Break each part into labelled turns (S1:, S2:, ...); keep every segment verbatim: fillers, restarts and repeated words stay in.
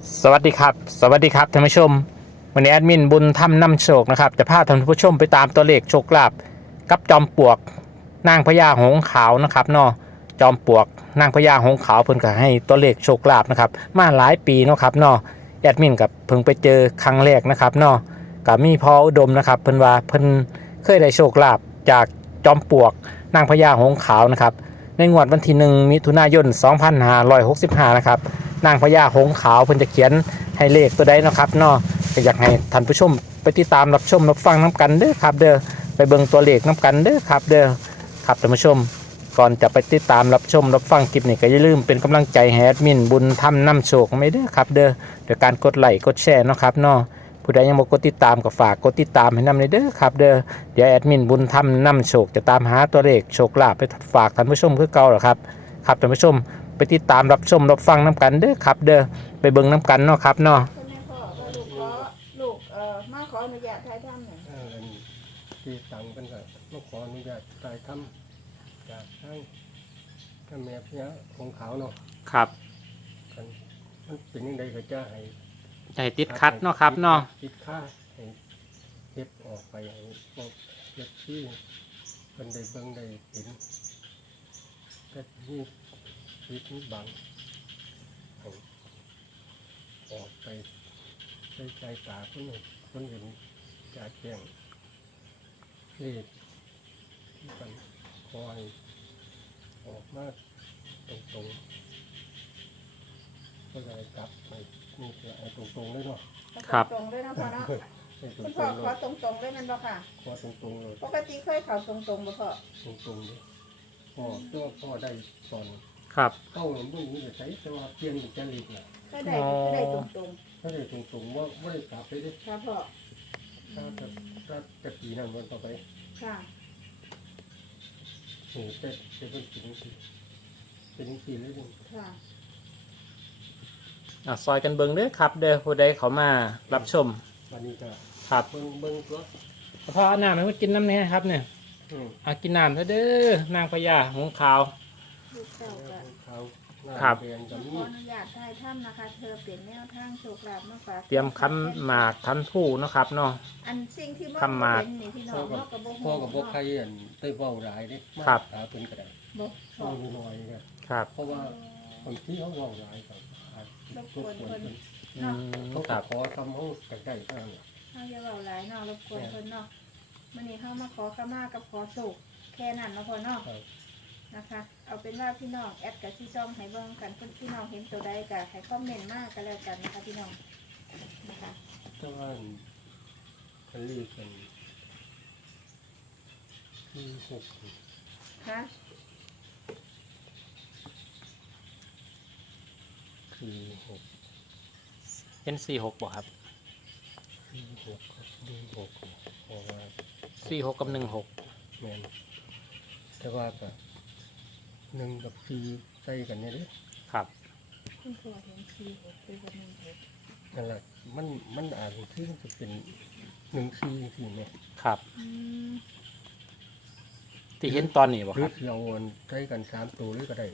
S1: สวัสดีครับสวัสดีครับท่านผู้ชมวันนี้แอดมินบุญธรรมนำโชคนะครับจะพาท่านผู้ชมไปตามตัวเลขโชคลาภกับจอมปลวกนางพญาหงส์ขาวนะครับเนาะจอมปลวกนางพญาหงส์ขาวเพิ่นก็ให้ตัวเลขโชคลาภนะครับมาหลายปีเนาะครับเนาะแอดมินกับเพิ่งไปเจอครั้งแรกนะครับเนาะกับมีพออุดมนะครับเพิ่นว่าเพิ่นเคยได้โชคลาภจากจอมปลวกนางพญาหงส์ขาวนะครับในงวดวันที่หนึ่งมิถุนายนสองพันห้าร้อยหกสิบห้านะครับนางพญาหงส์ขาวเพิ่นจะเขียนให้เลขตัวใดนะครับเนาะก็อยากให้ท่านผู้ชมไปติดตามรับชมรับฟังน้ำกันเด้อครับเด้อไปเบิ่งตัวเลขน้ำกันเด้อครับเด้อครับท่านผู้ชมก่อนจะไปติดตามรับชมรับฟังคลิปนี้ก็อย่าลืมเป็นกำลังใจให้แอดมินบุญธรรมนำโชคไม่เด้อครับเด้อโดยการกดไลค์กดแชร์เนาะครับเนาะผู้ใดยังบ่กดติดตามก็ฝากกดติดตามให้นำเลยเด้อครับเด้อเดี๋ยวแอดมินบุญธรรมนำโชคจะตามหาตัวเลขโชคลาภไปฝากท่านผู้ชมคือเก่าหรอครับครับท่านผู้ชมไปติดตามรับชมรับฟังน้ำกันเด้อครับเด้อไปเบิ่งน้ำกันเนาะครับเนาะ
S2: คุณแม่พ่อว่าลูกขอลูกเอ่อมาขออนุญาตถ่ายทำหน่อย
S3: เอออันที่ตังเป็นก็มาขออนุญาตถ่ายทำจากทางท่านแม่พญาของขาวเนาะ
S1: ครับ
S3: กันมันเป็นยังไงก็จะให้
S1: ให้ติดคัดเนาะครับเนาะ
S3: ติดค่าให้เฮ็ดออกไปให้พวกเฮ็ดที่เป็นได้เบิ่งได้เห็นแต่นี่คิดนี่บังให้ออกไปใช้ใจตาคนหนึ่งคนเห็นจะแจ้งเลขที่มันคอยออกมาตรงๆก็เลยกลับไปนี่คือไอ้ตรงๆเลยเนาะ
S1: ครับ
S2: ตรงๆเลยนะพ่อเนาะ
S3: ไอ้ตร
S2: คุณพ่อง
S3: ๆเล
S2: ขอย ตรงๆเลยนั่นบ่ค่ะ
S3: ขอตรงๆเลย
S2: ปกติเคยเข้าตรงๆบ่พ่อ
S3: ตรงๆเลยพ่อตัวพ่อได้สอน
S1: ครับ
S3: เข้าหลวงพ่อนี้จะใช้แต่ว่าเปลี่ยนเป็นจริตน่ะ
S2: เคยได้ได้ตรง
S3: ถ้าได้ตรงๆว่าไม่ได้กลับไปได้
S2: ๆค่ะพ่อ
S3: ถ้าจะถ้าจะปีนั้นวันต่อไป
S2: ค่ะ
S3: โอ้แต่จะเป็นสิ่งที่เป็นสิ่งเลยนี่
S2: ค่ะ
S1: อ่ะซอยกันเบิ่งเด้อครับเด้อผู้ใดเขามารับชม
S3: วันนี้ก็
S1: ครับ
S3: เบิ้งเบิ้งตัว
S1: พ่อเอาน้ำให้มันกินน้ำเนี่ยครับเนี่ย
S3: อืม
S1: เอากินน้ำเถอะเด้อนางพญาหงส์ขาว
S2: ลูกเจ้าก็
S3: เขาหน้า
S1: ครับ
S3: แดง
S2: ข
S3: กับ
S2: อ
S3: นี่
S2: อนุญาตถ่ายทำนะคะ เธอเปลี่ยนแนวทางโชคลาภมาฝาก
S1: เตรียมคำหมากคันผู้เนาะครับเนาะ
S2: อันสิ่งที่บ่
S1: คำหมาก
S2: เห็นนี่พี่น้อ
S3: พ่อง กับ
S2: เนาะก็บ่
S3: พ่อ
S2: ฮู้
S3: กับพ่อใคร
S2: เนาะ
S3: อันได้เบาหลายเด้มา
S1: ครับ
S3: หาเพิ่นก็ได้
S2: บ่พ่
S3: เบา
S2: อ
S3: น้อยๆครับ
S1: ครับ
S3: เพราะว่าคนที่เขาเบาหลายก็อาจ
S2: รบกวน
S3: รบ
S2: เพิ่น
S1: อื
S2: เนาะ
S1: ม
S3: เขา
S1: ค
S3: ก็
S1: รับ
S3: ขอทำเขาใกล้ๆข้างเนี่ย
S2: เฮาอย่าเว้าหลายเนาะรบกวนเพิ่นเนาะมื้อนี้เฮามาขอขมากับขอโศกแค่นั้นเนาะพ่อเนาะ
S3: ครับ
S2: นะคะ เอาเป็นว่าพี่น้องแอดกับที่ช่องให้เบิ่งกันเพิ่นพี่น้องเห็นตัวใดก็ให้คอมเมนต์มาก็แล้วกันนะคะพี่น้องนะคะ
S3: ถ้าว่าคันรีกันที่หก
S2: ค่ะ
S3: ที่หก
S1: เอ็นสี่หกบ่ครับ
S3: ที่หกครับที่หกเพราะว่า
S1: สี่หกกับหนึ่งหก
S3: แมนแต่ว่าก็หนึ่งกับสี่ใส่กันเนี่ยเด้
S1: ครับ
S2: คุณพ่อเห็นสี่หกคือกับหนึ่งหก
S3: นั่นแหละมันมันอาจที่มันจะเป็นหนึ่งสี่สี่เนี่ย
S1: ครับ
S2: อืม
S1: ที่เห็นตอนนี้บ่
S3: ห
S1: ค
S3: รือ
S1: รับ
S3: เราอันใช้กันสามตัวหรือก็ได้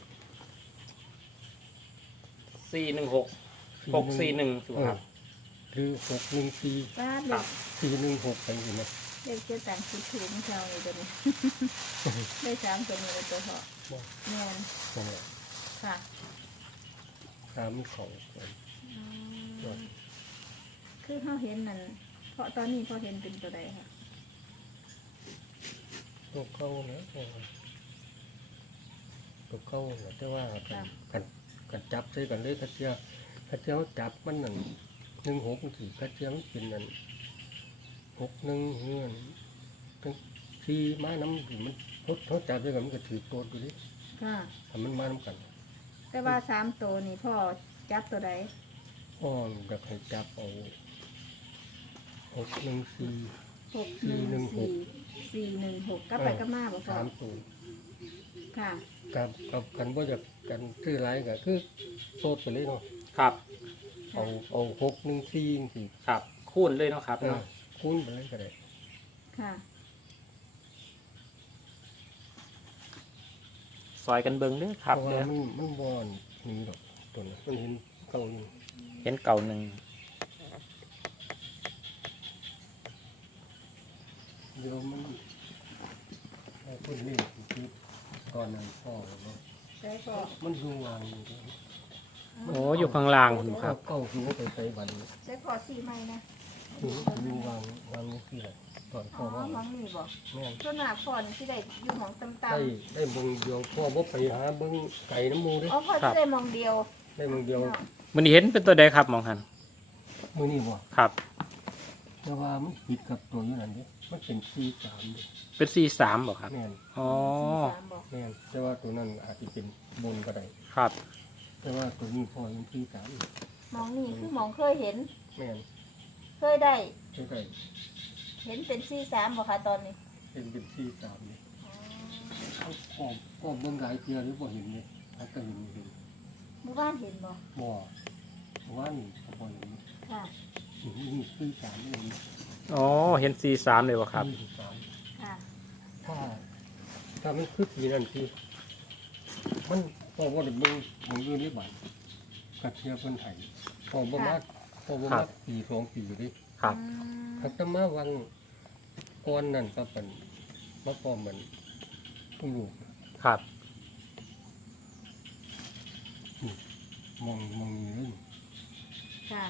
S1: สี่หนึ่งหกหกสี่หนึ่งถูก
S3: เอ
S1: ค
S3: อ
S1: รับ
S3: หรือหกหนึ่งสี่
S2: บ้าน
S1: ค
S2: เด็
S1: รับ
S2: ก
S3: สี่หนึ่งหกไปอยู่ไหม
S2: เด็กเจะแต่งคิดถึงเจ้าเลยตัวนี้ ได้สามตัวนี้เลยตัวพ่อแม่น
S3: นั่นแหละ
S2: ค่ะ
S3: สามของกัน
S2: อืมคือเฮาเห็นนั่นเพราะตอนนี้พอเห็นเป็นตัวใดค่ะ
S3: ตัวเก้านะตัวเก้านะแต่ว่ากันกันกันจับใส่กันเลยกระเจียวกระเจียวจับมันนั่นหนึ่งหกสี่กระเจียวมันเป็นนั่นหกหนึ่งเงื่อนทั้งสี่ไม้น้ำมันเขาเขาจับด้วยกันมันก็ถือตัวดูดิ
S2: ค่ะ
S3: ทำมันมาน้ำกัน
S2: แต่ว่าสามตัวนี่พ่อจับตัวใด
S3: พ่ออยากให้จับเอาหกหนึ่งสี่
S2: หกหนึ่งสี่สี่หนึ่งหกก็ไปก็มาบ่พ่อ
S3: สามตัว
S2: ค่ะ
S3: กับกับกันว่าจะกันซื้อไรก็คือโตดไปเลยเนาะ
S1: ครับ
S3: เอาเอาหกหนึ่งสี่สี่
S1: ครับคูณเลยเนาะครับ
S3: เออ
S1: เนาะ
S3: คูณไปเลยก็ได้
S2: ค่ะ
S1: ซอยกันเบิ่งเด้อค
S3: เพ
S1: รับ
S3: ราะว่า
S1: เด้อ
S3: มันมันบอนนี่หรอกตัวนั้นมันเห็นเก่าอยู่
S2: อ
S1: เห็นเก่าหนึ่ง
S3: เดี๋ยวมันไอ้คนเล่นคือก่อนนั้นพ่อเนาะ
S2: ใช่พอ
S3: มันดูวางอยู่
S1: โอ้อยู่ข้างล่างคุณค
S3: ครั
S1: รั
S3: บบ เก้าคือไปใส่บัน
S2: ใช่พอสี่ไม้นะ
S3: คือดูวางวางนี่คืออะไรก่อน
S2: อ๋
S3: พ่
S2: อ
S3: อว่า
S2: หมองนี่บอก
S3: แม่น
S2: ส่วนหน้าพอนี่ที่ได้อยู่หมองต่ำ
S3: ได้ได้เบิ่งเดียวพ่อบ่ไปหาเบิ่งไก่น้ำมูเด้
S2: ๆอ๋อพอที่ได้หมองเดียว
S3: ได้เบิ่งเดียว
S1: มันนี้เห็นเป็นตัวใดครับมองหัน
S3: มื้อนี้บ่
S1: ครับ
S3: แต่ว่ามันผิดกับตัวอยู่นั่นเด้มันเป็นสี่สามเด้
S1: เป็นสี่สามบอกครับ
S3: แม่น
S1: อ๋อ
S2: สี่สามบอก
S3: แม่นแต่ว่าตัวนั้นอาจจะเป็นบนก็ได้
S1: ครับ
S3: แต่ว่าตัวนี้พ่อยังสี่สาม
S2: หมองนี่คือหมองเคยเห็น
S3: แม่น
S2: เคยได้
S3: ใช่ไก่
S2: เห็นเป็นสี่สามบอกค่ะตอนนี้
S3: เป็นเป็นสี่สามนี่
S2: อ๋อ
S3: พ่อพ่อเบิ่งหลายเทื่อหรือบ่เห็นนี่ถ้าก็เห็นเห็น
S2: หมู่บ้านเห็นบอก
S3: บ่ว่านี่บ่เห็น
S2: ค่ะ
S3: นี่สี่สามนี่
S1: อ๋อเห็นสี่สามเลยบอกครับ
S3: สี่สาม
S2: ค่ะ
S3: ถ้าถ้ามันคือสีนั่นคือมันพอว่าเบิ่งมันอยู่ในบ้านกระเทียมเพิ่นไห้พอบ่มาพอบ่
S1: ครั
S3: มา
S1: บ
S3: ปีสองปีอยู่ดิ
S1: ครับ
S2: อืม
S3: ถ้าจะมาวังก่อนนั่นก็เป็นมาพร้อมเหมือนผู้ลูก
S1: ครับ
S3: มองมองนี่เลย
S2: ค่ะ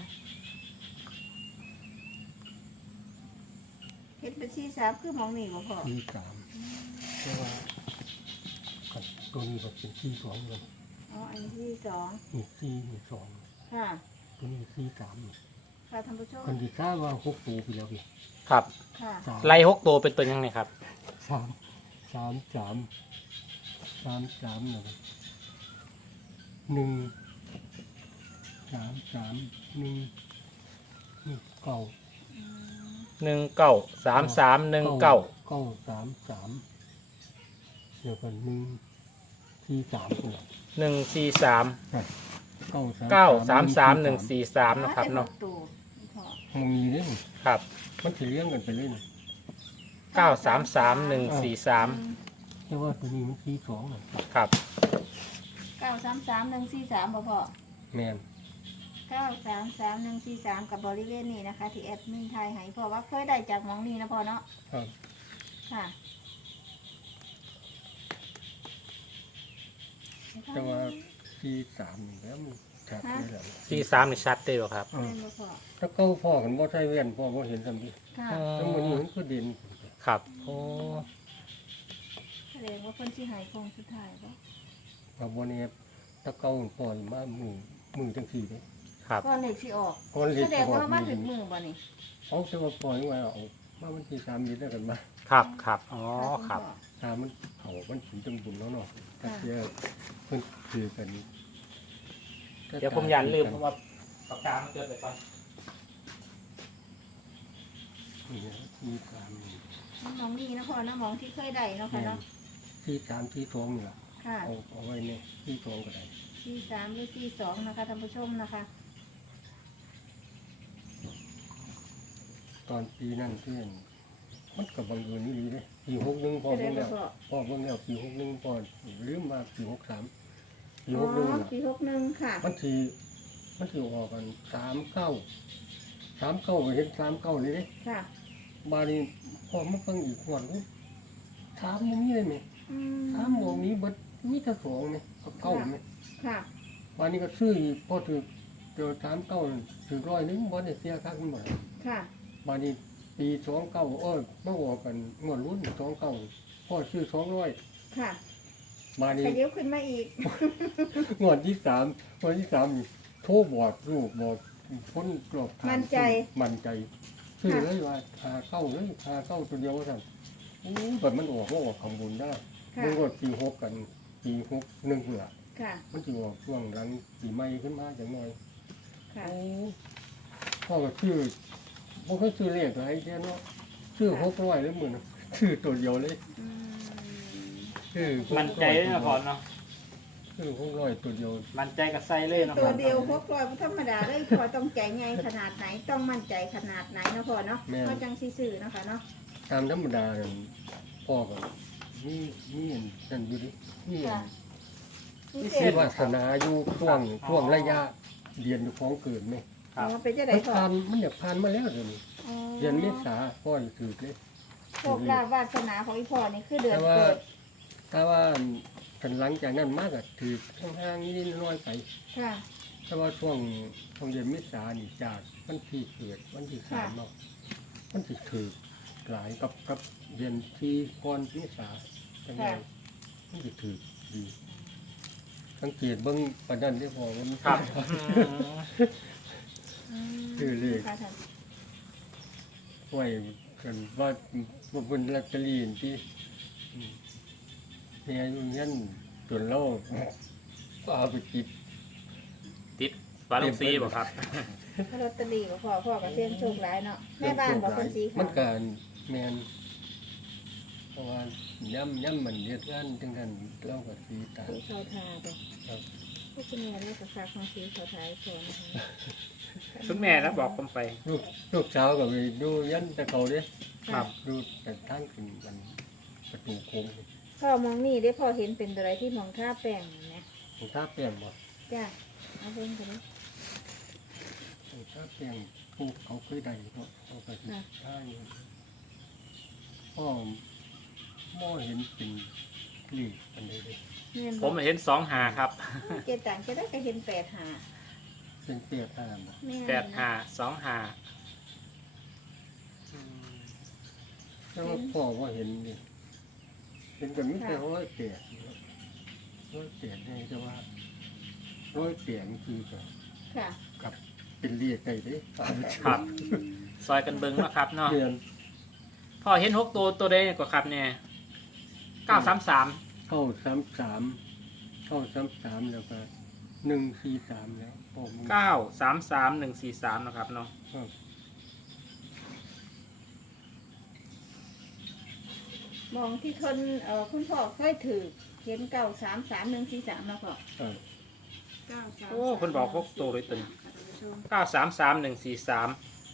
S2: เห็นเป็นสี่สามคือหมองนี่บอกพ่อ
S3: ที่สามแต่ว่าก็ตัวนี้ก็เป็นที่สองเลย
S2: อ๋ออันนี้ที่สอง
S3: นี่ที่นี่สอง
S2: ค่ะ
S3: ตัวนี้ที่สามนี่
S2: ค่ะท่านผู้ชม
S3: คนที่ทราบว่าหกตัวไปแล้วพี่
S1: ครับ
S2: ค่ะ
S3: สาม
S1: ไล่หกตัวเป็นตัวยังไงครับ
S3: สามสามสามสามสามหนึ่งหนึ่งสามสามหนึ่งนี่เก้า
S2: อืม
S1: หนึ่งเก้าสามสามหนึ่งเก้า
S3: เก้าสามสามเดี๋ยวกันหนึ่งสี่สามตัว
S1: หนึ่งสี่สาม
S3: เก้าสาม
S1: เก้าสามสามหนึ่งสี่สามนะครับเนาะ
S2: แต่หกตัวนี่พ่อ
S3: มันมีเรื่อง
S1: ครับ
S3: มันจะเลี้ยงกันไปเรื่อย
S1: เก้าสามสามหนึ่งสี่สาม
S3: แต่ว่าตัวนี้มันสี่สองอ่ะ
S1: ครับ
S2: เก้าสามสามหนึ่งสี่สามบ่พ่อ
S3: แมน
S2: เก้าสามสามหนึ่งสี่สามกับบริเวณนี้นะคะ ที่แอดมินไทยให้พ่อว่าเคยได้จากหมองนี้นะพ่อเนาะ
S3: ครับ
S2: ค่ะ
S3: แต่ว่าสี่สามนี่แล้วมันชัดเลยแหละ
S1: สี่สามนี่ชัดได้หรอครับ
S3: เออ
S2: แม่นบ่พ่อ
S3: ถ้าเก้าพ่อกันบ่ใช่เวียนพ่อบ่เห็นสัมผัส
S2: ค่ะ
S3: แล้วมันนี้มันก็เด่น
S1: ครับโอ้
S2: แสดงว่าเพิ่นสิใหายคงสุดท้ายบ่
S3: พอบ่เนี่ยถ้าเก้าพ่อมามือมือจังสี่เลย
S1: ครับ
S2: ก่อนเลขสิออก
S3: ก่อนเลข
S2: แสดงว่า
S3: ออก
S2: มา
S3: นี่
S2: ถึงมือบ่นี่
S3: เอาแต่ว่าปล่อยไว้เอามาวันที่สามนี้ได้กันมา
S1: ครับครับอ๋อครับ
S3: ถ้ามันเขามันถึงจังบุญแล้วเนาะถ้าเสียเพิ่นคือกัน
S1: เดี๋ยวผมยันลืมเพราะว่าปากกามันเกิดไปก่อน
S3: นี่นะที่สามนี่
S2: หมองนี้นะพ่อนะหมองที่เคยได้เนาะค่ะเนาะ
S3: ที่สามที่สองนี่ล่ะ
S2: ค่ะ
S3: เอาเอาไว้เนี่ยที่สองก็ได้
S2: สี่สามหรือสี่สองนะคะท่านผู้ชมนะคะ
S3: ตอนปีนั่นเพื่อนมันกับบังเอิญนี่ดีเลยปีหกหนึ่งพอ
S2: แสด
S3: เพิ่
S2: ง
S3: ง
S2: ว่า
S3: แล้ว
S2: พ่อ
S3: พอเพิ่งแล้วปีหกหนึ่งพอลืมมาปีหกสามปี
S2: อ๋
S3: หกหนึ่ง
S2: อ
S3: น่ะ
S2: ปีหกหนึ่งค่ะ
S3: มันทีมันทีออกกันสามเก้าสามเก้าไปเห็นสามเก้าเลยเด้
S2: ค่ะ
S3: บานี้พอมาเพิ่งอีกขวดลูกสามโมนี้เลยไหม
S2: อืม
S3: สามโมนี้เบิดมีแต่สองไหมเก้าไหม
S2: ค่ะ
S3: บานี้ก็ซื้ออีกพอถือเจอสามเก้าถือร้อยหนึงบอได้เสียค่าขึ้นหมด
S2: ค่ะ
S3: บานี้ปีสองเก้าเออมาออกกันงวดรุ่นสองเก้าพ่อซื้อสองร้อย
S2: ค่ะ
S3: บานี้
S2: ขยับขึ้นมาอีก
S3: งวดที่สามงวดที่สามนี่โทรบอกลูกบอกพ้นกรอบทาง
S2: มั่นใจ
S3: มั่นใจซื้อเลยว่าพาเข้าเลยพาเข้าตัวเดียวว่าสั่นโอ้ยแบบมันออกว่าออกของบุญได้
S2: ค่ะ
S3: มันก็ปีหกกันปีหกหนึ่งเหละ
S2: ค่ะ
S3: มันจะออกช่วงหลังปีใหม่ขึ้นมาอย่างน้อย
S2: ค่ะ
S3: โอ้พ่อก็ซื้อพ่อก็ซื้อเลขหลายแค่เนาะซื้อหกร้อยเลยหมื่นน่ะซื้อตัวเดียวเลย
S2: อืม
S3: ซื้อหกร้อย
S1: มันใจเลยนะพอเนาะ
S3: ซื้อหกร้อยตัวเดียว
S1: มันใจกับไส้เลยเนาะ
S2: ตัวเดียวพกลอยบ่ธรรมดาเลยพอต้องใจไงขนาดไหนต้องมั่นใจขนาดไหนเนาะพ่อเนาะก็จังสิซื้อเนาะค่ะเนาะ
S3: ตามธรรมดาเนี่ยพ่อก็มีมีอันนั่นอยู่ดิมีอั
S2: ค่ะ
S3: น
S2: พิเศ
S3: มี
S2: ษ
S3: วาสนาอยู่ช่วงช่วงระยะเดือนของเกิดไหม
S1: ครั
S2: อ๋
S1: บ
S2: อเป็นจะได
S3: มัน
S2: พ่อ
S3: ผ่านมันเนี่ยผ่านมาแล้วเดี๋ยวนี้
S2: อ๋อ
S3: เดือนเมษาพ่อถือเลย
S2: โชคลาภวาสนาของอีพ่อนี่คือเดือน
S3: แต่ว่า
S2: เกิด
S3: ถ้าว่ากันหลังจากนั้นมากอะถือข้างห้างนิดน้อยไป
S2: ค่ะ
S3: แต่ว่าช่วงช่วงเดือนเมษานี่จากวันที่เกิดวันที่สามเนาะมันสิถือหลายกับกับเดือนที่ก่อนเมษาจังไง
S2: ค่ะ
S3: มันสิถือดีสังเกตเบิ่งประดันได้พอว่ามัน
S1: ครับ
S2: อืม
S3: คือเลข
S2: ค่ะท่าน
S3: ไว้กันว่าว่าบนลอตเตอรี่ที่อืมเนี่ยอยู่ยันจนเราก็เอาไปจิบ
S1: ติดฝาลูกซีบ่ครับ
S2: พระลอตเตอรี่กับพ่อพ่อกับเสี่ยงโชคหลายเนาะแม่บ้านบอกคนสี
S3: มั
S2: ขาน ว
S3: การแมนเพราะว่าย่ำย่ำมันเรียดงานจังกันเล่ากับสีตา
S2: สีขาวทาไป
S3: ครับ
S2: พวกคุณแม่เล่ากับฝากของสีขาวทาให้พ่อนะคะ
S1: คุณแม่แล้วบอกผมไป
S3: ลูกลูกสาวก็ไปดูยันแต่เขาเด้
S1: ครับ
S3: ดูแต่ท่านขึ้นมันประตูโค้ง
S2: พ่อมองนี่ได้พ่อเห็นเป็นอะไรที่มองท่าแป้งนะ
S3: ของท่าเปลี่ยนบ่
S2: จ้าเอาเพิ่งกันนะ
S3: ของท่าเปลี่ยนผู้เขาเคยได้เนาะเขาก็สิท่าอยู่พ่อม่อเห็นเป็นกลีบอันใดเลย
S2: แม่น
S1: ผ
S2: บอ
S1: ม
S2: ก
S1: เห็นสองหาครับ
S2: เจต่างจะได้ก็เห็นแปดหา
S3: เป็นเปียกอ่านบ่
S2: แม่น
S1: แปดหาสองหา
S3: แต่ว่าพ่อว่าเห็นนี่เห็นกันไม่ใช่ร้อยเปียกร้อยเปียกนี่แต่ว่าร้อยเปียกนี่คือกับ
S2: ค่ะ
S3: กับเป็นเรียกไก่เด้
S1: ครับ ซอยกันเบิ้งเนาะครับเนาะ
S3: เรียน
S1: พ่อเห็นหกตัวตัวใดกว่าครับเนี่ยเก้าสามสาม
S3: เข้าสามสามเข้าสามสามแล้วก็หนึ่งสี่สามแล้วพ่อมัน
S1: เก้าสามสามหนึ่งสี่สามนะครับเนาะ
S3: ครับ
S2: มองที่ทนเอ่อคุณพ่อเคยถือเห็นเก้าสามสามหนึ่งสี่สามแล้วพ่อ
S3: ครับ
S2: เก้าสาม
S1: โอ้คุณบอกหกตัวเลยตัวนี้
S2: ค่ะท่านผู้ชม
S1: เก้าสามสามหนึ่งสี่สาม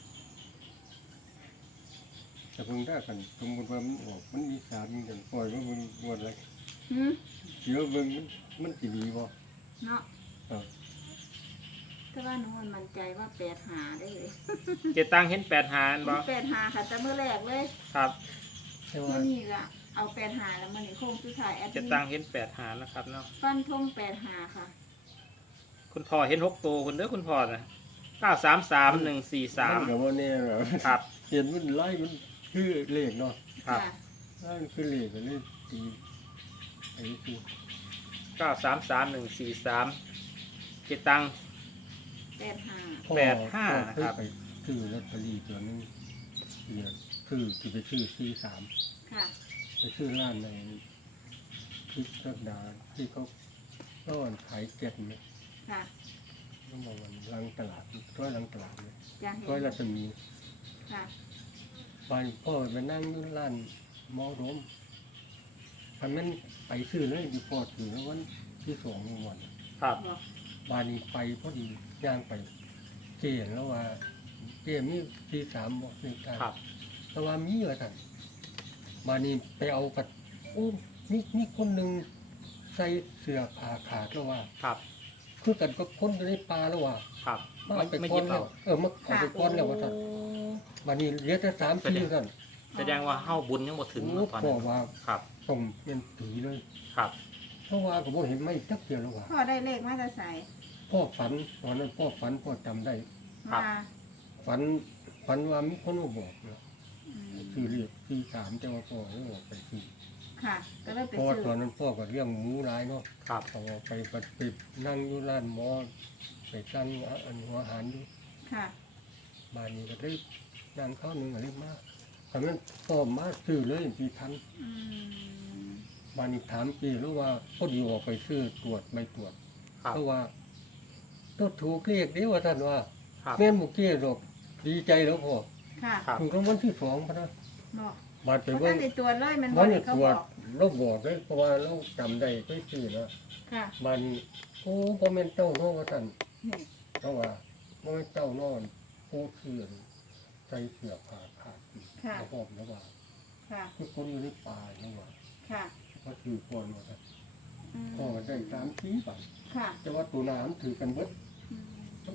S3: แต่เพิ่งได้กันสมมติว่ามันออกมันมีสามมีกันปล่อยว่ามันงวดอะไร
S2: หืม
S3: เดี๋ยวเบิ่งมันมันจะดีบ่
S2: เนาะ
S3: ครับ
S2: แต่ว่าหนูมันมั่นใจว่าแปดหาได้เลย
S1: เจตังเห็นแปดหาอันบ่
S2: แปดหาค่ะแต่เมื่อแรกเลย
S1: ครับ
S3: แต่
S2: เมื่
S3: ว่า
S2: อนี้ละเอาแปดหาแล้วมันนี่โค้งสุดท้ายแอด
S1: เจ
S2: มิ
S1: ตัง
S2: น
S1: เห็นแปดหานะครับเนาะ
S2: ฟันธงแปดหาค่ะ
S1: คุณพ่อเห็นหกตัวคุณเด้อคุณพ่อนะเก้าสามสามหนึ่งสี่สาม
S3: นก็ว่าแน่หรอ
S1: ครับ
S3: เห็นมันไล่มันคือเลขเนาะ
S1: ครับ
S2: ค่ะ
S3: ไล่มันคือเลขก็เลยตีไอ้คือ
S1: เก้าสามสามหนึ่งสี่สามเจตัง
S2: แปดหา
S3: พ่อ
S1: แปดห้า
S3: พ่อ
S1: นะครับ
S3: เคยไปซื้อลอตเตอรี่ตัวหนึงเนี่ยคือที่ไปซื้อซีสาม
S2: ค่ะ
S3: ไปซื้อร้านในพิษดาที่เขาต้อนขายเจ็ดไหม
S2: ค่ะ
S3: ต้องบอกว่าหลังตลาดร้อยหลังตลาดเลย
S2: จะเห็น
S3: ร้อยละจะมี
S2: ค่ะ
S3: ไปพ่อไปนั่งอยู่ร้านหมอรมอันนั้นไปซื้อเลยดีพอถือแล้ววันที่สองของวัน
S1: ครับ
S2: บอก
S3: บานนี้ไปพอดีย่างไปเจเห็นแล้วว่าเจมีทีสามบอกหนึ่งการ
S1: ครับ
S3: แต่ว่ามีเหรอท่านบานนี้ไปเอากัดโอ้มีมีคนหนึ่งใส่เสื้อผ้าขาดแล้วว่า
S1: ครับ
S3: คือกันก็คนอยู่ในป่าแล้วว่า
S1: ครับ
S3: มา
S1: ไม่
S3: เอาไป
S1: ไม่
S3: ก้อ
S1: ยิ
S3: น
S1: บ
S3: แล้
S1: เอา
S3: วเออมาเอาไปก้อนแล้วว่าท่านบานนี้เหลือแต่สามทีท่าน
S1: แสดงว่าเฮ้าบุญยังบ่ถึง
S3: โอ้
S1: เนาะตอน
S3: พ่อ
S1: นี้
S3: ว่า
S1: ครับ
S3: ต้องเป็นผีเลย
S1: ครับ
S3: เพราะว่าก็บ่เห็นไม่จักเดียวแล้วว่า
S2: พ่อได้เลขมาจะใส่
S3: พ่อฝันตอนนั้นพ่อฝันพ่อจำได้
S1: ครับ
S2: มา
S3: ฝันฝันว่ามีคนมาบอกนะ
S2: อืม
S3: คือเรียกคือสามแต่ว่าพ่อไม่บอกไปคือ
S2: ค่ะ ก็เลยไป
S3: เพราะว่า
S2: ซื้อ
S3: ตอนนั้นพ่อก็เลี้ยงหมูร้ายเนาะ
S1: ครับ
S3: เอาไปไปไปนั่งอยู่ร้านหมอไปสั่งอันหัวอาหารอยู่
S2: ค่ะ
S3: บ้านนี้ก็เลยนั่งเข้าวหนึ่งอะไรมาคำนั้นพ่อมาซื้อเลยปีทัน
S2: อืม
S3: บ้านนี้ถามปีแล้วว่าพอดีออกไปซื้อตรวจไม่ตรวจ
S1: ครับ
S3: เพราะว่าต้องถูกเรียกเดียวว่าท่านว่า
S1: ครับ
S3: แม่นบุกเกี้ยหรอกดีใจแล้วพ่อ
S2: ค่ะ
S1: ครับ
S3: ถูกรางวัลที่สองพะนะ
S2: บอก
S3: บาดไป
S2: เพราะ
S3: เบิ่
S2: ท่าง นได้ตรวจเลยมัน
S3: มัน
S2: ได้
S3: ต
S2: เขา
S3: รว
S2: บ
S3: จ
S2: อก
S3: เราบอกเลยเพราะว่าเราจำได้ก็ชื่อนะ
S2: ค่ะ
S3: บาดนี้โอ้บ่แม่นเจ้าน้องว่าท่าน
S2: นี่
S3: เพราะว่าบ่แม่นเจ้านอนผู้เสื่อนใส่เสื้อผ้าขาดแล้วบอกแล้วว่า
S2: ค่ะ
S3: คือคนอยู่ในป่านี่ว่า
S2: ค่ะ
S3: ก็คือคนว่าท่าน
S2: อืม
S3: พ่อก็ได้สามสี่บาท
S2: ค่ะ
S3: แต่ว่าตัวน้ำถือกันเบิด
S2: อืม
S3: มัน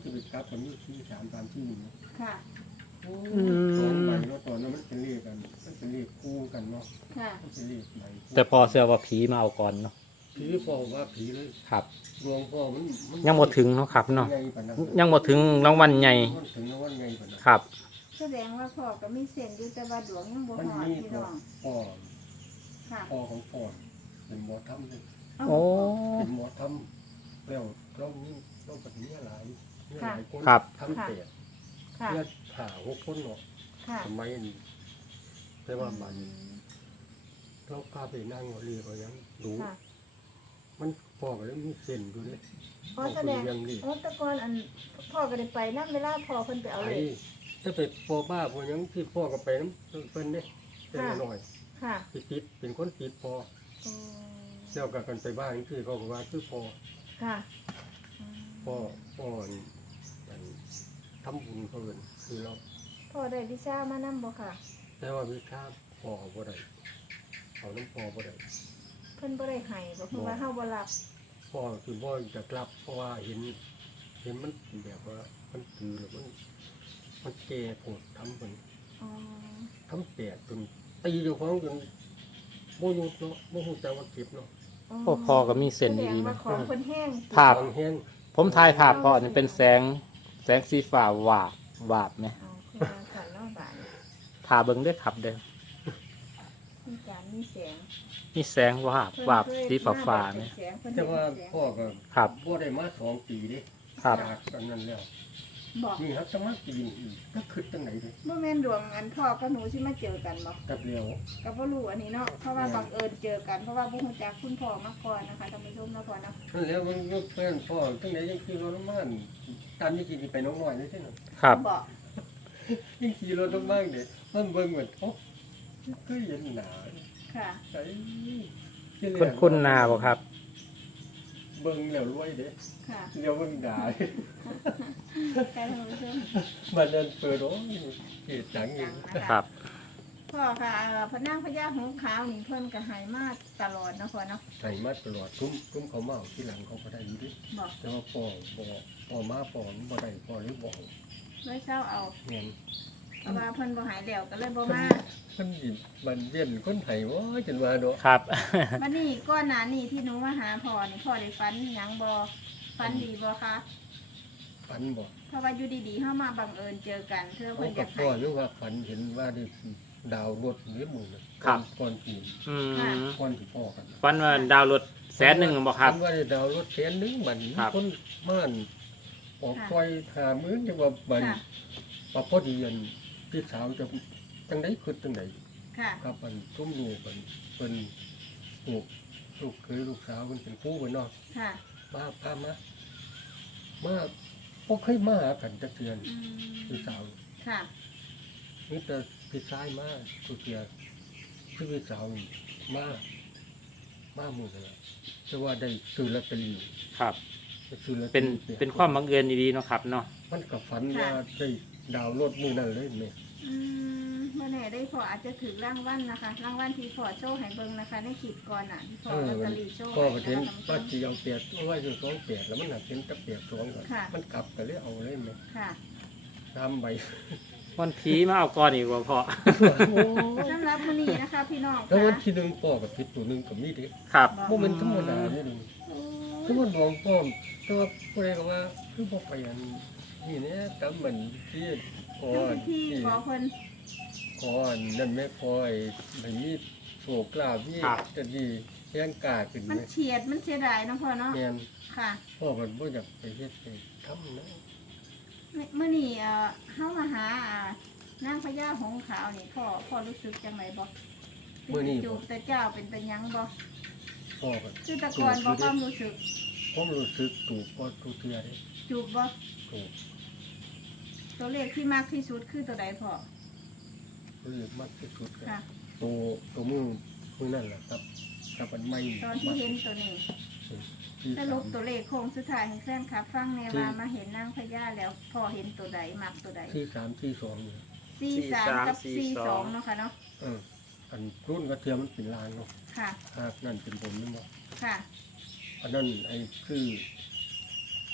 S3: จะไปกลับกันนี่ที่สามสามที่นี่
S2: ค่ะ
S3: สองใบเนาะตอนนั้นมันเป็นเลขกันมันเป็นเลขคู่กันเนาะ
S2: ค่ะ
S3: มันเป็นเลขใบคู่
S1: แต่พอเชื่อว่าผีมาเอาก่อนเนาะ
S3: ผีพ่อว่าผีเลย
S1: ครับ
S3: ดวงพ่อมันมัน
S1: ยังบ่ถึงเนาะครับเนาะ
S3: ไงปานนั้น
S1: ยังบ่ถึงรางวัลใหญ่
S3: มันถึงแล้วว่าไงปานนั้น
S1: ครับ
S2: แสดงว่าพ่อก็มีเส้นอยู่แต่ว่าดวงยังบ่
S3: มัน
S2: ฮอด
S3: มี
S2: พี่
S3: พ่อ
S2: น้อง
S3: พ่อ
S2: ค่ะ
S3: พ่อของพ่อเป็นหมอทำเลย
S2: เา
S1: โอ้
S3: เป็นหมอทำแล้วเรานี่เราปฏิญาหลายมีหลายคน
S1: ครับ
S3: ทำแต่
S2: ค่ะ
S3: เพื่อหาหกคนเนาะ
S2: ค่ะ
S3: สมัยนี้แต่ว่ามันเราพาไปนั่งเรียกว่ายังดู
S2: ค่ะ
S3: มันพ่อก็เลยมีเส้นอยู่เลย
S2: อ๋อแสดง
S3: เรื่องนี้
S2: โอ้แตะกอนอันพ่อก็ได้ไปนำเวลาพ่อเพิ่นไปเอา
S3: ไป
S2: เลย
S3: ถ้าไปพ่อบ้าพ่อยังที่พ่อก็ไปน้ำเพิ่นเนี่ยเป็นหน่อย
S2: ค่ะ
S3: ติดติดเป็นคนติดพ่อ
S2: อืม
S3: เจ้ากับกันไปบ้านที่เขาก็ว่าคือพ่อ
S2: ค่ะอืม
S3: พ่อพ่อนี่อันทำบุญเขาเอินคือเรา
S2: พ่อได้วิชามานำบ่ค่ะ
S3: แต่ว่าวิชาพ่อเอาบ่ได้เอาน้ำพ่อบ่ได้
S2: เพิ่นบ่ได้ให้บ่คือว่าเฮาบ่รับ
S3: พ่อคือพ่อจะกลับเพราะว่าเห็น เห็นมันแบบว่ามันคือหรือมันมันแก่โผดทำเป็น
S2: อ๋อ
S3: ทำแปดจนตีเจ้าของจนโมยุดเนาะโมหูจักว่าเก็บเนาะ
S1: พ่อพ่อก็มีเส้น
S2: แสดง
S1: ดีๆ
S2: ว่า
S1: นะ
S2: ของเพิ่นแห้ง
S1: ภาพ
S3: ของแห้ง
S1: ผมถ่ายภาพพ่อนี่เป็นแสงแสงสีฟ้าวาบวาบไหม
S2: อ๋อคือว่าสันเนาะบาดนี้
S1: ถ่าเบิ่งเด้อครับเด้อ
S2: มีการมีเสียง
S1: มีแสงวาบวาบสีฟ้าฟ้าๆไหม
S2: เสียงเพิ่น
S3: แต่ว่า
S2: เสียง
S3: พ่อก็
S1: ครับ
S3: บ่ได้มาสองปีเด้
S1: ครับ
S3: จากตอนนั้นแล้ว
S2: บอก
S3: นี่ครับจะมาปีนอีกก็คือจังไหนเลย
S2: บ่แม่นดวงอันพ่อกับหนูสิมาเจอกันบ่
S3: กับเร็ว
S2: ก็บ่รู้อันนี้เนาะเพราะว่าบังเอิญเจอกันเพราะว่าบ่ฮู้จักคุณพ่อมาก่อนนะคะท่านผู้ชมเนาะพ่อเนาะ
S3: นั่นแล้วมันก็เพื่อนพ่อจังไหนยังขี่รถน้ำมันตามที่ขี่ไปน้องน้อยนี่ใช่ไหม
S1: ครับ
S2: บอก
S3: ยิ่งขี่รถน้ำมันเนี่ยมันเบิ่งเหมือนโอ้ก็เย็นหนา
S2: ค่ะ
S3: ใส่
S1: คุณคุณนาบ่ครับ
S3: เบิ่งแล้วรวยเด้
S2: ค่ะ
S3: เลี้ยวเบิ่งด่า
S2: ใกล้ท่านผู้ชม
S3: มันนั่นเปิดโอ้ยเกลียดจังอ
S2: จั
S3: ยู่
S2: งนะ
S1: ครั
S2: คะ
S1: บ
S2: พ่อค่ะเอ่อพระนางพญาหงส์ขาวนี่เพิ่นก็ให้มาตลอดเนาะพ่อเนาะ
S3: ใส่มาตลอดทุ่มทุ่มเขาเมาที่หลังเขาก็ได้อยู่ดิ
S2: บอก
S3: แต่ว่าพ่อบอกพ่อมาพ่อมันบ่ได้พ่อเลยบอก
S2: ไว้เศร้าเอา
S3: เงี้ย
S2: เพราะว่าเพิ่นบ่หายแล้วก็เลยบ่มา
S3: มันดิมันเวียนคนไทยว่าจนว่าเนาะ
S1: ครับ
S2: บัดนี้ก่อนหน้านี้ที่หนูมาหาพ่อนี่พ่อได้ฝันหยังบ่ฝันดีบ่คะ
S3: ฝันบอก
S2: เพราะว่าอยู่ดีๆเฮามาบังเอิญเจอกันเธอ
S3: เขา
S2: เพิ่นอ
S3: กั
S2: ยา
S3: บ
S2: ก
S3: พ่อ
S2: ให้
S3: หรือว่าฝันเห็นว่าได้ดาวรถหรือหมู่น่ะ
S1: ครับ
S3: ก่อนปีน
S1: อืม
S3: ก่อนที่พ่อกัน
S1: ฟันว่าดาวน์โหลดแสนหนึ่งบ่ครับ
S3: ฝันว่าได้ดาวรถแสนหนึงบัดนี้
S1: ครับ
S3: คนม่านออกคอยหามื้อจังว่าบัด
S2: ค่ะ
S3: ว่าพอดีอันพี่สาวจะจังได๋คือจังได๋
S2: ค่ะ
S3: ครับมันทุ่มลูกมันเป็นลูกลูกคือลูกสาวมันเป็นคู่กันเนาะ
S2: ค่ะ
S3: มาพามามาพวกเคยมาหากันจักเทือน
S2: อืม
S3: พี่สาว
S2: ค่ะ
S3: นี่แต่พี่ชายมาทุกเทือพี่พี่สาวนี่มามาหมู่กันละแต่ว่าได้ซื้อลอตเตอรี่
S1: ครับ
S3: ได้ซื้อลอตเตอ
S1: เป็น
S3: รี่
S1: เป็นความบังเอิญดีๆเนาะครับเนาะ
S3: มันกับฝันว่าได้ดาวรถมือนั่นเลยเนี่ย
S2: อืมเมื่อไหร่ได้พออาจจะถึงรางวัลนะคะรางวัลที่พอโชว์ให้เบิ่งนะคะในขีดก่อนอ่ะที่พอ
S3: เออ
S2: ลอต
S3: มั
S2: เตอน รี่โชว์
S3: พ่อ
S2: ให้
S3: ก็
S2: นะ
S3: เห็น
S2: คะ
S3: ป้า
S2: ท่านผู้ชม
S3: จีเอาเปียดเอาไว้อยู่สองเปียดแล้วมันหนักเป็นตะเปียดสองก่อน
S2: ค่ะ
S3: มันกลับก็เลยเอาเลยไหม
S2: ค่ะ
S3: ทำใบ
S1: วันผีมาเอาก่อนอีกว่าพ่อ
S2: สำหรับมื้อนี้นะคะพี่น้อง
S3: แล้ววัน
S2: ค่ะ
S3: ที่หนึ่งพ่อกับพิษตัวหนึ่งกับมีดเด็ก
S1: ครับ
S3: โมเมนต์ธรรมดาเนี่ยนึง
S2: โอ้
S3: ถ้าวันดวงพ่อมแต่ว่าผู้ใดก็ว่าคือพ่อไปอันนี่เนี่ยตามเหมือนที่ขอ
S2: ทำพิธี
S3: ที่
S2: ขอเพิ่น
S3: ขออันนั่นแม่พ่อไอ้มันมีโศกลาบมี
S1: ครับ
S3: จะดีแย่งกาขึ้น
S2: มัน
S3: ไหม
S2: เฉียดมันเสียดายเนาะพ่อเนาะ
S3: แม่น
S2: ค่ะ
S3: พ่อมันบ่อยากไปเฮ็ดไปทำนะ
S2: เมื่อนี้เอ่อเฮามาหาอ่านางพญาหงส์ขาวนี่พ่อพ่อรู้สึกจังไดบ่
S3: เมื่อนี้
S2: จูบแต่เจ้าเป็นตะยังบ่
S3: พ่อก็
S2: คือแตะกอนบ่ความรู้สึก
S3: ผมรู้สึกถูกพอทุกเทื่อเด้
S2: จูบบ่
S3: ถูก
S2: ตัวเลขที่มากที่สุดคือตัวใดพ่อ
S3: เรียกมากที่สุดก็
S2: ค่ะ
S3: ตัวตัวมือมือนั่นแหละครับกับอันใหม่
S2: ตอนที่เห็นตัวนี้
S3: ที่
S2: ส
S3: สา
S2: รุป
S3: ม
S2: ตัวเลขโค้งสุดท้ายให้แฟนคลับฟังใน
S3: ที่
S2: ว่ามาเห็นนางพญาแล้วพ่อเห็นตัวใดมักตัวใด
S3: ที่สามที่สองเนี่ย
S2: สี่สามกับ
S1: สี่
S2: สี่
S1: ส
S2: ส
S1: อ
S2: อง งเนาะค่ะเนาะ
S3: เอออันรุ่นกระเทียมมันเป็นลางเนาะ
S2: ค่ะ
S3: หากนั่นเป็นผมนึกว่า
S2: ค่ะ
S3: อันนั้นไอ้คือ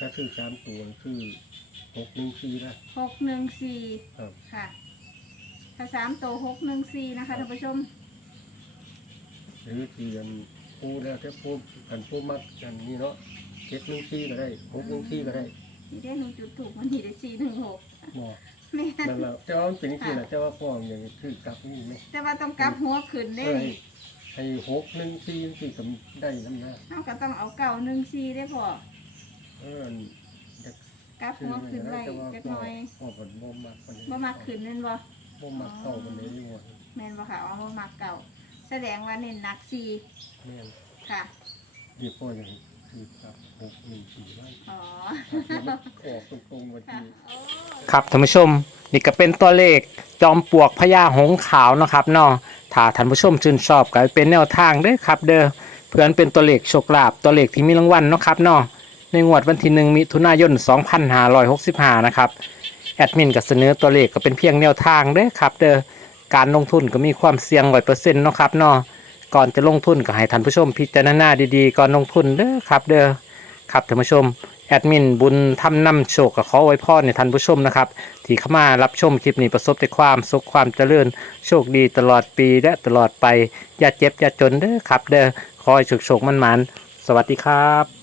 S3: ถ้าซื้อสามตัวคือหกหนึ่งสี่นะ
S2: หกหนึ่งสี่
S3: ครับ
S2: ค่ะถ้าสามตัวหกหนึ่งสี่นะคะท่านผู้ชม
S3: หรือที่อันปูแล้วแต่ปูกันปูมักกันนี่เนาะเจ็ดหนึ่งสี่ก็ได้หกหนึ่งสี่ก็ได้
S2: นี่ได้หนึ่งจุดถูกมันนี่ได้สี่หนึ่งหก
S3: บ่
S2: แม่
S3: นั่นแหละแต่ว่ามันเป็นที่นะแต่ว่าพ่ออย่างนี้คือกลับนี่ไหม
S2: แต่ว่าต้องกลับหัวขึ้น
S3: เอ
S2: ได้
S3: อให้หกหนึ่งสี่สี่ก็ได้น้ำหน้า
S2: เราก็ต้องเอาเก่าหนึ่งสี่ได้พอ
S3: เออ
S2: กลับหัวขึ้นไว้
S3: แต่ว่า
S2: จัก
S3: พ่อ
S2: หน่อย
S3: พ่อก็บ่มักปานนี้
S2: บ่มักขึ้นนั่นบ่
S3: บ่มักเข้าปานนี้อยู่ว่า
S2: แม่นบ่ค่ะอ๋อบ่มักเก่า แสดงว่าเน้นหนักสี่
S3: แม่น
S2: ค่ะ
S3: ดีพ่ออย่างนี้คือกลับหกหนึ่งสี่ไว้
S2: อ๋อ
S3: ถ้ามันออกตรงๆวัน
S2: ค่ะ
S3: ที่
S2: โอ้
S1: ครับท่านผู้ชมนี่ก็เป็นตัวเลขจอมปลวกพญาหงส์ขาวเนาะครับเนาะถ้าท่านผู้ชมชื่นชอบก็เป็นแนวทางเด้อครับ เด้อเพื่อนเป็นตัวเลขโชคลาภตัวเลขที่มีรางวัลเนาะครับเนาะในงวดวันที่หนึ่งมิถุนายนสองพันห้าร้อยหกสิบห้านะครับแอดมินก็เสนอตัวเลขก็เป็นเพียงแนวทางเด้อครับ เด้อการลงทุนก็มีความเสี่ยงร้อยเปอร์เซ็นต์เนาะครับเนาะก่อนจะลงทุนก็ให้ท่านผู้ชมพิจารณาดีๆก่อนลงทุนเด้อครับ เด้อครับท่านผู้ชม แอดมินบุญทำนำโชคกับขอไว้พ่อในท่านผู้ชมนะครับที่เข้ามารับชมคลิปนี้ประสบแต่ความสุขความเจริญโชคดีตลอดปีและตลอดไปอย่าเจ็บอย่าจนเด้อครับ เด้อคอยโชคโชคมันมันๆสวัสดีครับ